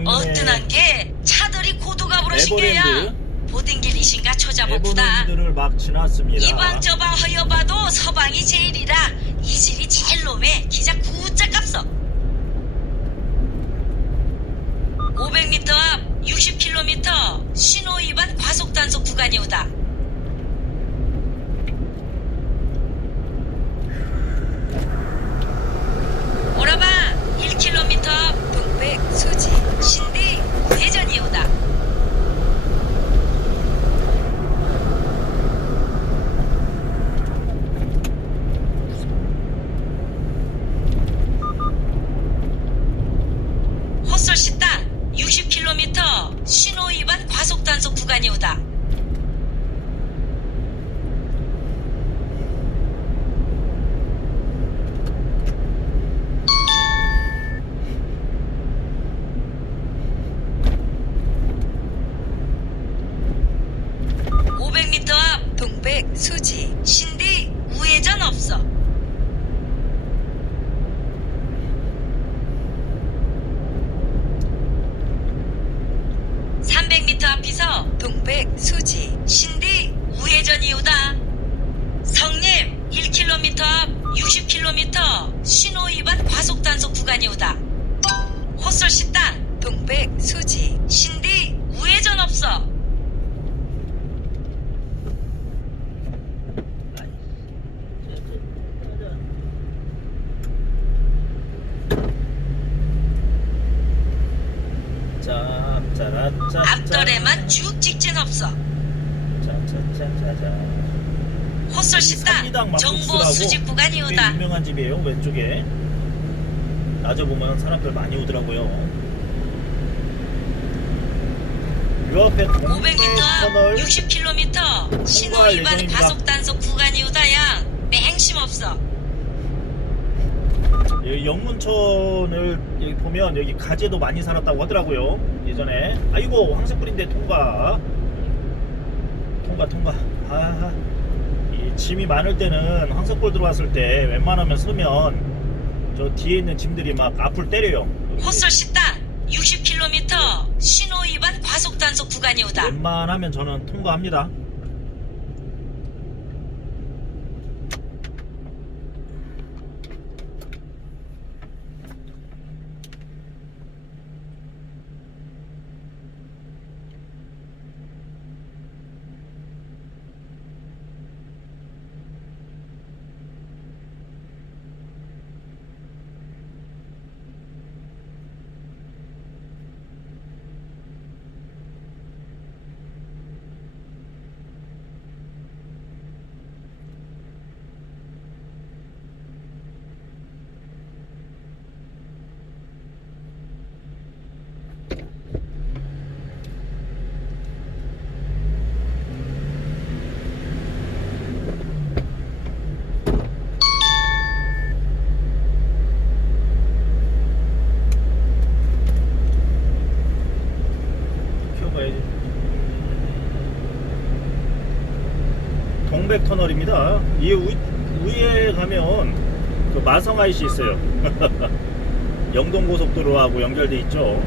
어떠한 게 차들이 고도가 부르신 게야. 에버랜드. 보던 길이신가 초자복부다. 에버랜드를 막 지났습니다. 이방 저방 허여봐도 서방이 제일이라 이질이 제일 놈에 기자 구자 값어. 500m 앞 60km 신호 위반 과속 단속 구간이 오다. 오라바 1km 앞 동백 수지 신디 대전이 오다. 헛솔시 땅 60km 신호 위반 과속 단속 구간이 오다. 앞 동백 수지 신디 우회전 없어. 300m 앞에서 동백 수지 신디 우회전 이후다. 성림 1km 앞 60km 신호 위반 과속 단속 구간이 오다. 헛솔시 땅 동백 수지 신디 우회전 없어. 앞돌에만 쭉 직진 없어. 헛솔시 땅 정보 수집 구간이 오다. 유명한 집이에요. 왼쪽에 낮에 보면 사람들 많이 오더라고요. 요 앞에 500m 앞 60km 신호 위반 과속 단속 구간이 오다야. 맹심 없어. 여기 영문촌을 여기 보면 여기 가재도 많이 살았다고 하더라고요. 예전에. 아이고 황색불인데 통과. 이 짐이 많을 때는 황색불 들어왔을 때 웬만하면 서면 저 뒤에 있는 짐들이 막 앞을 때려요. 헛솔시 땅 60km 신호 위반 과속 단속 구간이 오다. 웬만하면 저는 통과합니다. 동백터널입니다. 이 위에 가면 그 마성 IC 있어요. 영동고속도로하고 연결돼 있죠.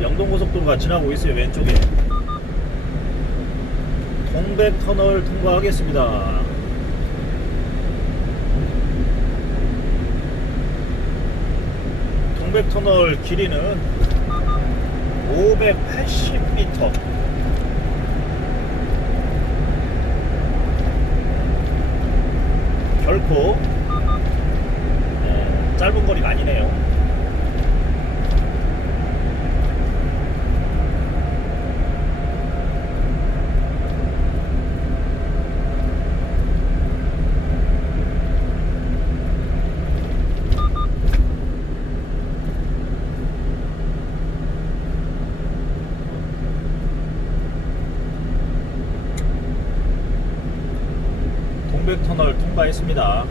영동고속도로가 지나고 있어요. 왼쪽에. 동백터널 통과하겠습니다. 동백터널 길이는 580m. 결코 짧은 거리가 아니네요. 동백터널 통과했습니다.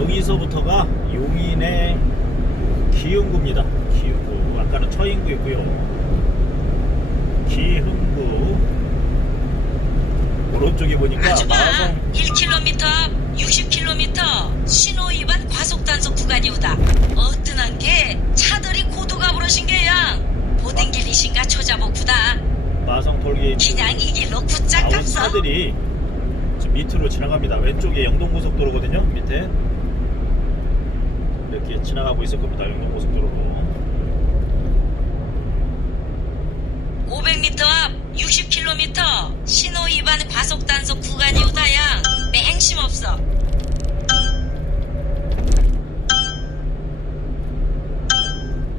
여기서부터가 용인의 기흥구입니다. 기흥구. 아까는 처인구였고요. 기흥구. 오른쪽에 보니까 아주봐 마성 1km 앞 60km 신호 위반 과속 단속 구간이오다. 어떠한 게 차들이 고도가 부러신 게야. 보던 길이신가 초자복구다. 마성 톨게이트 그냥 이 길로 굿짝 나온 갔어. 차들이 지금 밑으로 지나갑니다. 왼쪽에 영동고속도로거든요. 밑에 이렇게 지나가고 있을 겁니다. 영동고속도로로 500m 앞 60km 신호 위반 과속 단속 구간이오다야. 맹심 없어.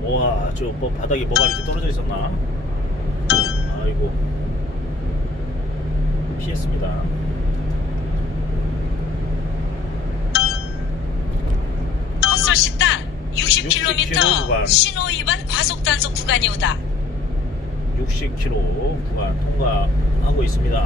우와, 저 뭐 바닥에 뭐가 이렇게 떨어져 있었나? 아이고, 피했습니다. 헛솔 식당 60km 구간. 신호 위반 과속 단속 구간이오다. 60km 구간 통과하고 있습니다.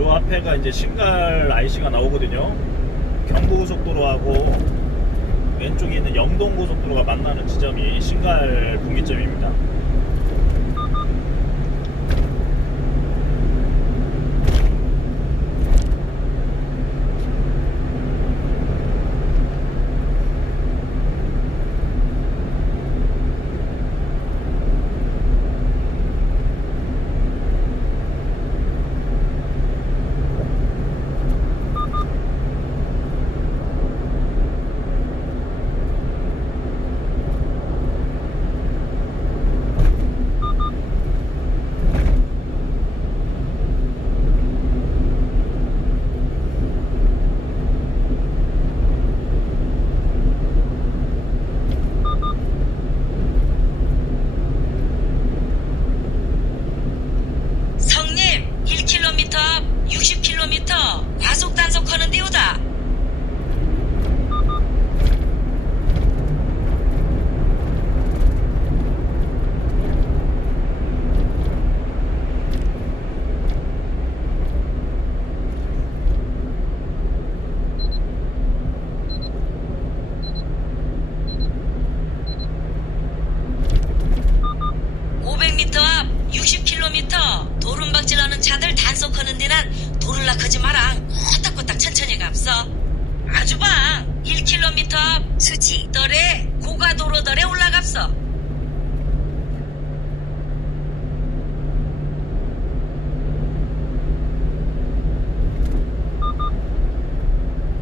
요 앞에가 이제 신갈 IC가 나오거든요. 경부고속도로하고 왼쪽에 있는 영동고속도로가 만나는 지점이 신갈 분기점입니다. 성님 1km 앞 60km 과속 단속하는 데오다. 앞 60km 도른박질하는 차들 단속하는 데난 도를락 하지 마라. 꼬딱꼬딱 천천히 갑서. 아주 봐 1km 앞 수지 덜에 고가도로 덜에 올라갑서.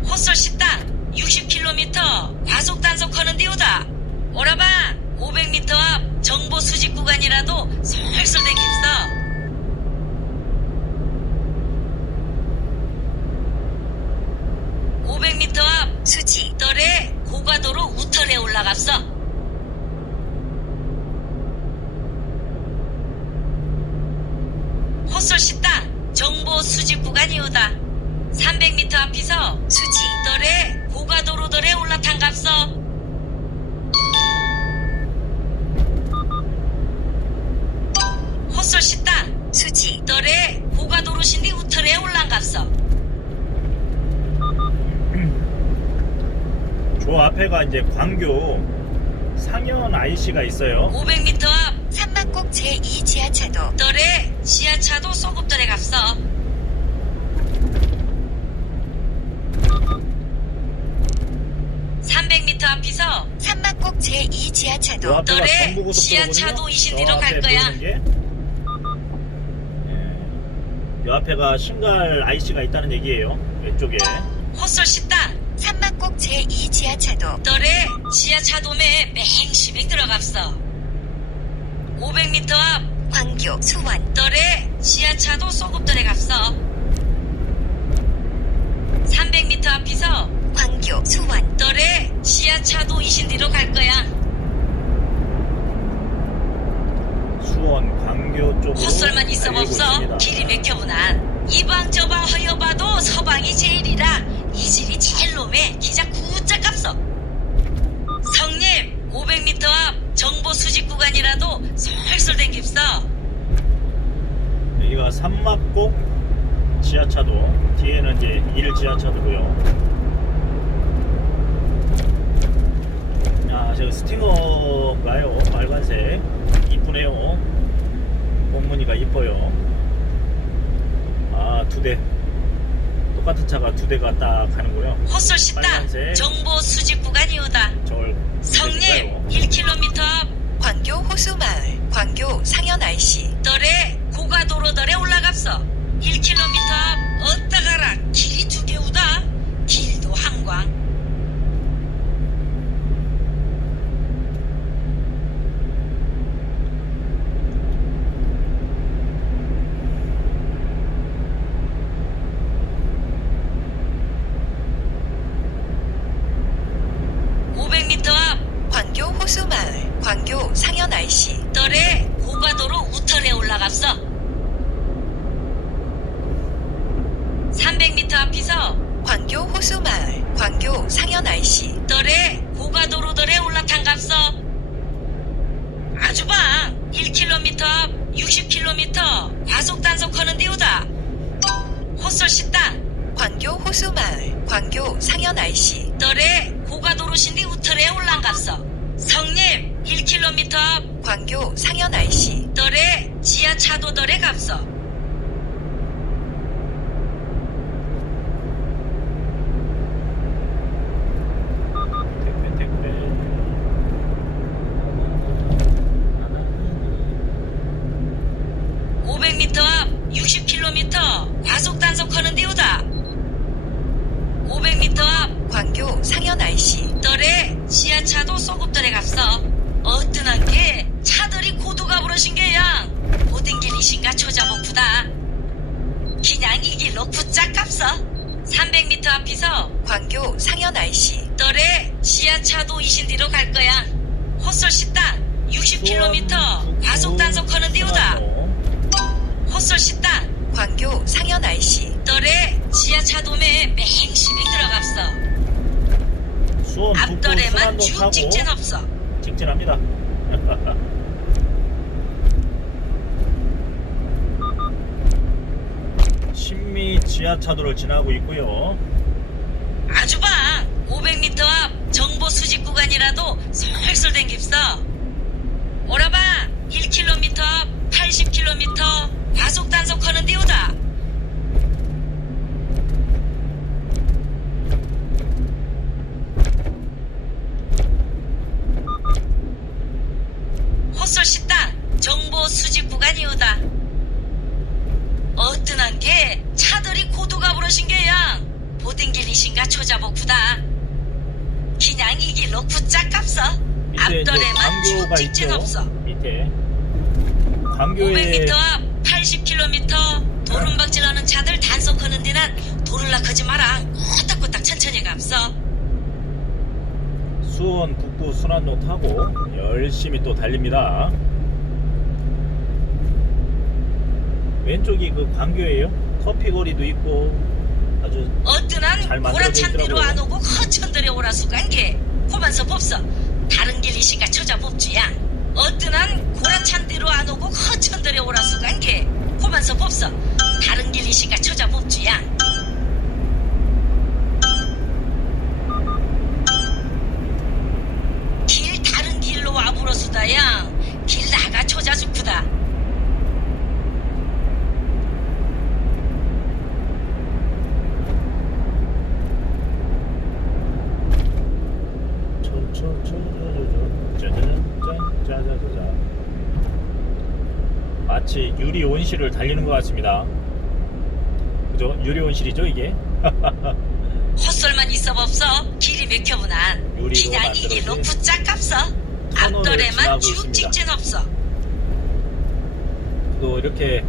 헛솔 식당 60km 과속 단속하는 데오다. 오라봐 500m 앞 정보 수집 구간이라도 솔솔 댕깁서. 500m 앞 수지 덜에 고가도로 우털에 올라갑서. 헛솔 식당 정보 수집 구간이오다. 300m 앞에서 수지 덜에 고가도로 덜에 올라탄 갑서. 헛솔 식당 수지 덜에 고가도로신디 우털에 올라갑서. 저 앞에가 이제 광교 상현 IC가 있어요. 500m 앞 산막곡 제2 지하차도 덜에 지하차도 소급덜에 갑서. 앞에서 산막곡 제2 요 지하차도 앞에가 덜에 경부고속도로거든요. 지하차도 저 20리로 앞에 갈 거야. 보이는 게, 요 앞에가 신갈 IC가 있다는 얘기예요. 왼쪽에. 헛솔 식당 산막곡 제2 지하차도 덜에 지하차도에 맹시맹 들어갑서. 500m 앞 광교 수원 덜에 지하차도 소급덜에 갑서. 300m 앞에서 광교 수원 덜에 지하차도 20리로 갈 거야. 헛설만 있어 알고 없어. 있습니다. 길이 맥혀보나. 이방 저방 허여봐도 서방이 제일이라 이질이 제일 놈에 기자 구짝 값어. 성님 500m 앞 정보 수집 구간이라도 솔솔 댕깁서. 여기가 삼막곡 지하차도, 뒤에는 이제 1 지하차도고요. 아, 저 스팅어가요. 빨간색 이쁘네요. 꽁무니가 이뻐요. 아, 2대 똑같은 차가 2대가 딱 가는구요. 헛설 씻다 빨간색. 정보 수집 구간이오다. 저걸 성님 1km 앞 광교 호수마을, 광교 상현 IC, 덜에 고가도로덜에 올라갑서. 1km 앞 어따가라 길이 2개우다. 길도 한광. 광교 호수마을, 광교 상현 IC, 덜에 고가도로 우털에 올라갔어. 300m 앞에서 광교 호수마을, 광교 상현 IC, 덜에 고가도로덜에 올라탄 값어. 아주방 1km 앞 60km 과속 단속하는 데우다. 헛설 씻다 광교 호수마을, 광교 상현 IC, 덜에 고가도로신디 우털에 올라갔어. 성님 1km 앞 광교 상현 IC, 덜에 지하차도덜에 갑서. 택배 500m 앞 60km 과속 단속하는 데우다. 500m 앞 광교 상현 IC, 덜에 지하차도 소급덜에 갔어. 어뜨난 게 차들이 고도가 부러신 게야. 모든 길이신가 초자복부다. 그냥 이 길로 굿짝 값어. 300m 앞에서 광교 상현 IC, 덜에 지하차도 이신 뒤로 갈 거야. 헛설 씻다 60km 과속 단속하는 데우다. 헛설 씻다 광교 상현 IC, 덜에 지하차도에 맹심히 들어갔어. 수원 북부 앞덜에만 순환로 쭉 타고 직진 없어. 직진합니다. 신미 지하차도를 지나고 있고요. 아주방 500m 앞 정보 수집 구간이라도 솔솔 댕깁서. 오라봐 1km 앞 80km 과속 단속하는 데우다. 헛설 씻다 정보 수집 구간이오다. 어뜨난 게 차들이 고도가 부러신 게야. 보든 길이신가 초자복부다. 그냥 이 길로 굿짝 값어. 밑에 이제 앞덜에만 쭉 광교가 직진 있죠. 없어. 밑에 광교에 500m 앞 80km 도름박질하는 차들 단속하는 데는 도를락하지 마라. 꼬딱꼬딱 천천히 갑서. 수원 북부 순환로 타고 열심히 또 달립니다. 왼쪽이 그 광교예요. 커피거리도 있고 아주 어뜨난 잘 만들어져 고라찬 뒤로 있더라고요. 안 오고 허천들에 오라수간 게 고만서 법서. 다른 길이신가 초자법주야. 어뜨난 고라찬 뒤로 안 오고 허천들에 오라수간 게 고만서 법서. 다른 길이신가 초자법주야. 길 다른 길로 와부러수다야. 길 나가 초자숙구다. 짜자자자. 마치 유리 온실을 달리는 것 같습니다. 그죠? 유리 온실이죠 이게? 헛설만 있어 법서. 길이 맥혀보나. 유리로 그냥 이 길로 만들어진 굿짝 값어. 터널을 앞덜에만 지나고 쭉 있습니다. 직진 없어. 또 이렇게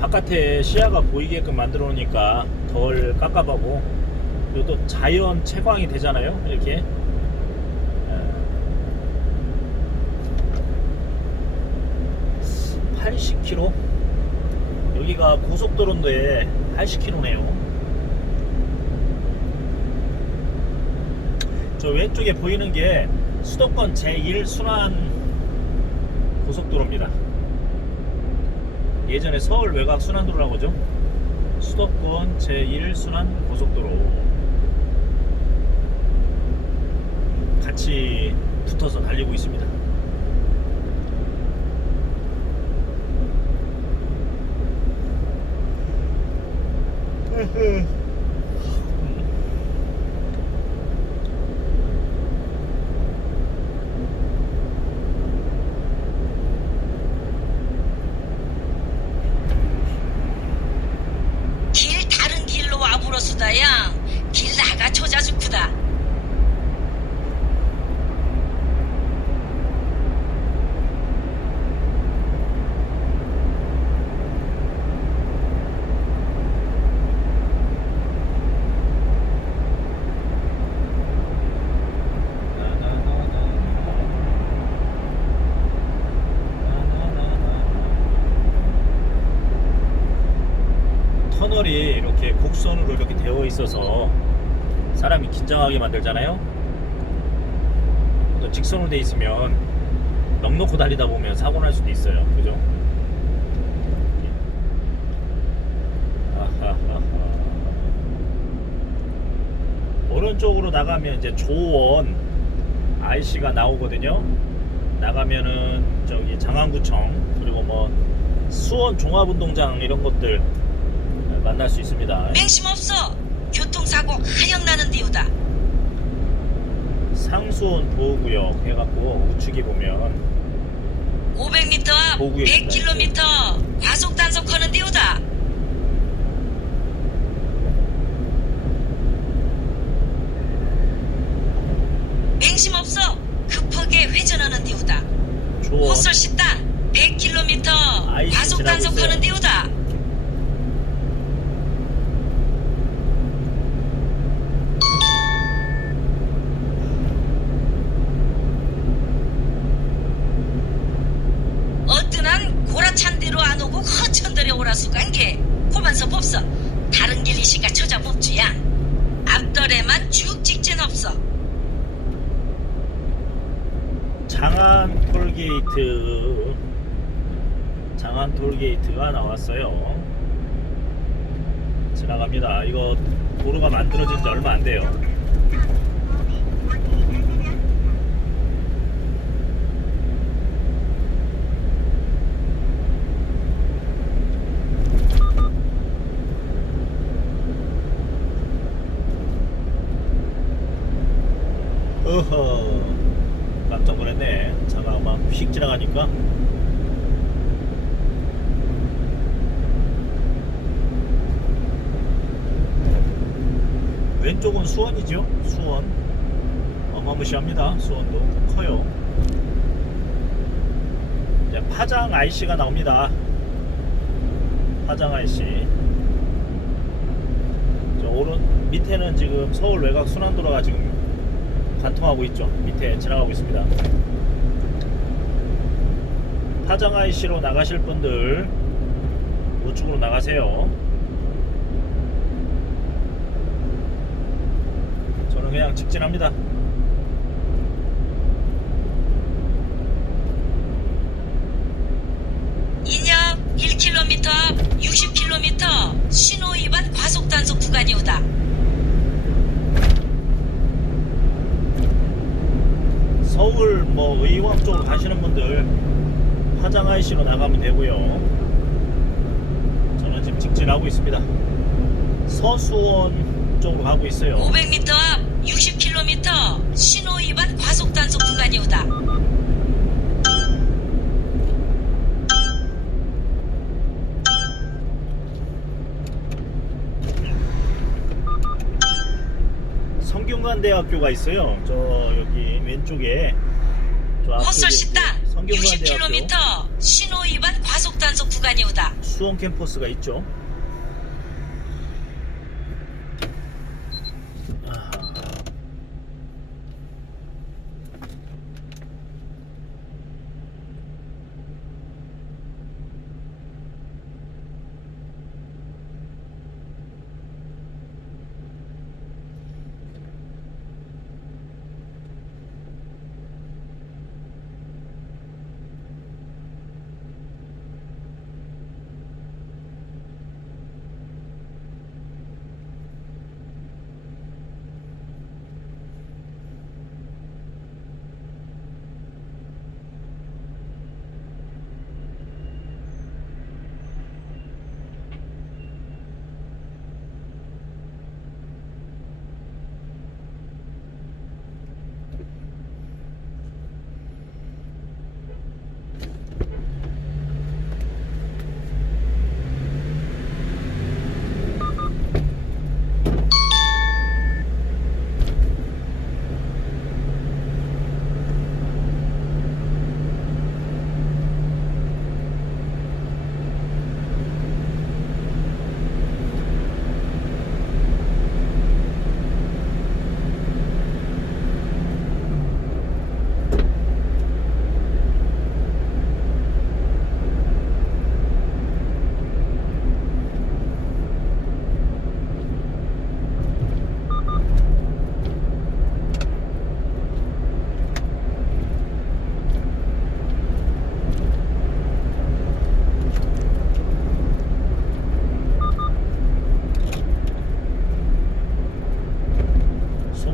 바깥에 시야가 보이게끔 만들어 놓으니까 덜 깝깝하고, 그리고 또 자연 채광이 되잖아요 이렇게. 80km 여기가 고속도로인데 80km네요. 저 왼쪽에 보이는 게 수도권 제1순환 고속도로입니다. 예전에 서울 외곽 순환도로라고 하죠. 수도권 제1순환 고속도로 같이 붙어서 달리고 있습니다. 길 다른 길로 와불어 수다야. 길 나가 초자주쿠다. 터널이 이렇게 곡선으로 이렇게 되어 있어서 사람이 긴장하게 만들잖아요. 또 직선으로 돼 있으면 넉넉히 달리다 보면 사고 날 수도 있어요. 그죠? 아하하하. 오른쪽으로 나가면 이제 조원 IC가 나오거든요. 나가면은 저기 장안구청 그리고 뭐 수원 종합운동장 이런 것들 만날 수 있습니다. 맹심 없어. 교통사고 하영 나는 디우다. 상수원 보호구역 해갖고 우측에 보면 500m 앞 보구에 100km 과속 단속하는 디우다. 맹심 없어. 급하게 회전하는 디우다. 조원 호설 씻다 100km 아이씨, 과속 지나고 단속하는 있어요. 디우다. 어떠한 고라찬 대로 안 오고 허천들에 오라수 간게 고만서 법서 다른 길 이시가 찾아봅주야. 앞덜에만 쭉 직진 없어. 장안 톨게이트가 나왔어요. 지나갑니다. 이거 도로가 만들어진 지 얼마 안 돼요. 어허, 깜짝 놀랐네. 차가 막 휙 지나가니까. 왼쪽은 수원이죠. 수원 어마무시합니다. 수원도 커요. 이제 파장 IC가 나옵니다. 파장 IC. 저 오른 밑에는 지금 서울 외곽 순환도로가 지금 관통하고 있죠. 밑에 지나가고 있습니다. 파장 IC로 나가실 분들 우측으로 나가세요. 저는 그냥 직진합니다. 인역 1km 앞 60km 신호 위반 과속 단속 구간이 오다. 서울 뭐 의왕 쪽으로 가시는 분들 파장 IC로 나가면 되고요. 저는 지금 직진하고 있습니다. 서수원 쪽으로 가고 있어요. 500m 앞 60km 신호 위반 과속 단속 구간이 오다. 성균관대학교가 있어요. 저 여기 왼쪽에 저 앞쪽에 헛설 씻다 성균관대학교 60km 신호 위반 과속 단속 구간이 오다. 수원 캠퍼스가 있죠.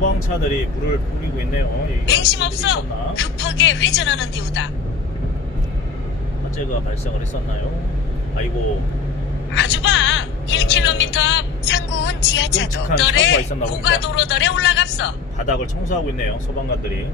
소방차들이 불을 뿌리고 있네요. 여기가 맹심 무슨 일이 없어. 있었나? 급하게 회전하는 디우다. 화재가 발생을 했었나요? 아이고, 아주방 1km 앞 상고온 지하차도. 끔찍한 사고가 덜에 있었나 봅니다. 고가도로 덜에 올라갔어. 바닥을 청소하고 있네요, 소방관들이.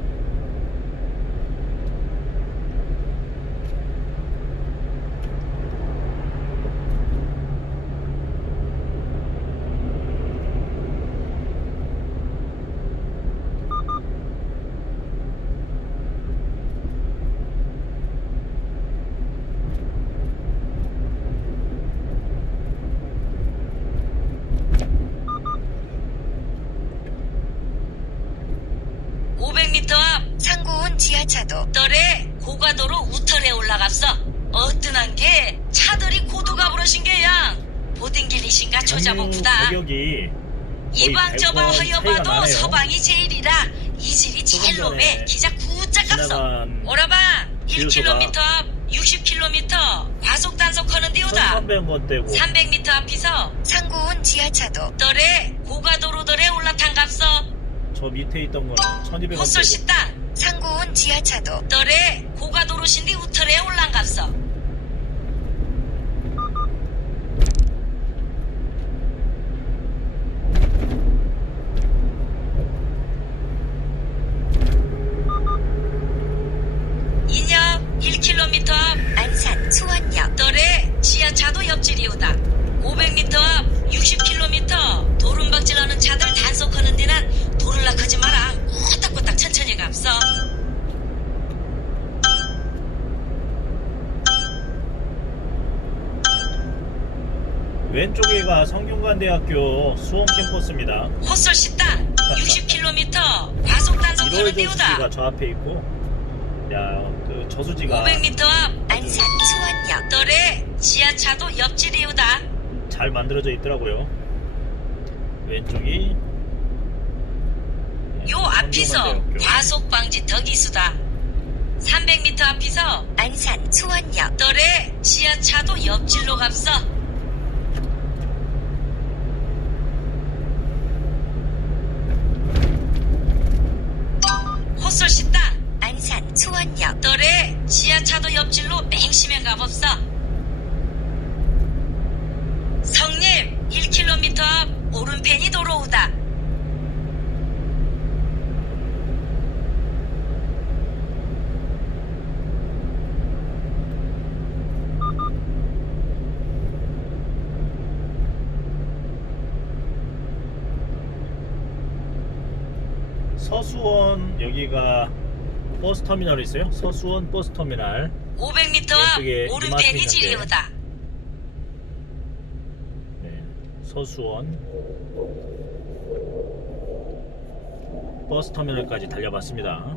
상고온 지하차도. 덜에 고가도로 우털에 올라갔어. 어떠한 게 차들이 고도가 부러신 게야. 보딩길이신가 조자복부다. 가격이 이방 저방 100원 차이가 허여봐도 나네요. 서방이 제일이라 이질이 제일 조금 놈에 전에 기자 구짝 값어. 지나간 오라봐 지효도가 1km 앞 60km 과속 단속하는 디오다. 1300원대고 300m 앞에서 상고온 지하차도. 덜에 고가도로 덜에 올라탄 값어. 저 밑에 있던 거는 1200원대고 헛설 식당 상고온 지하차도. 덜에 고가도로신디 우털에 올란 값어. 인역 1km 앞 안산 수원역. 덜에 지하차도 옆질이오다. 500m 앞 60km 도rum박질하는 차들 단속하는 데난 도를 낙하지 마라. 꼬딱꼬딱 천천히 갑서. 왼쪽에가 성균관대학교 수원 캠퍼스입니다. 헛설 식당 60km 과속 단속하는 1월 데오다. 저수지가 저 앞에 있고, 야, 그 저수지가 500m 앞 안산 수원역. 덜에 지하차도 옆질이오다. 잘 만들어져 있더라고요. 왼쪽이 요 앞이서 성균관대학교. 과속 방지 덕이수다. 300m 앞이서 안산 수원역. 덜에 지하차도 옆질로 갑서. 헛설 식당 안산 수원역. 덜에 지하차도 옆질로 맹심해 가봅서. 성림 1km 앞 오른편이 도로우다. 서수원, 여기가 버스터미널이 있어요. 서수원 버스터미널. 500m 왼쪽에 앞 이마트 오른편이 있는데. 지리우다. 네, 서수원 버스터미널까지 달려봤습니다.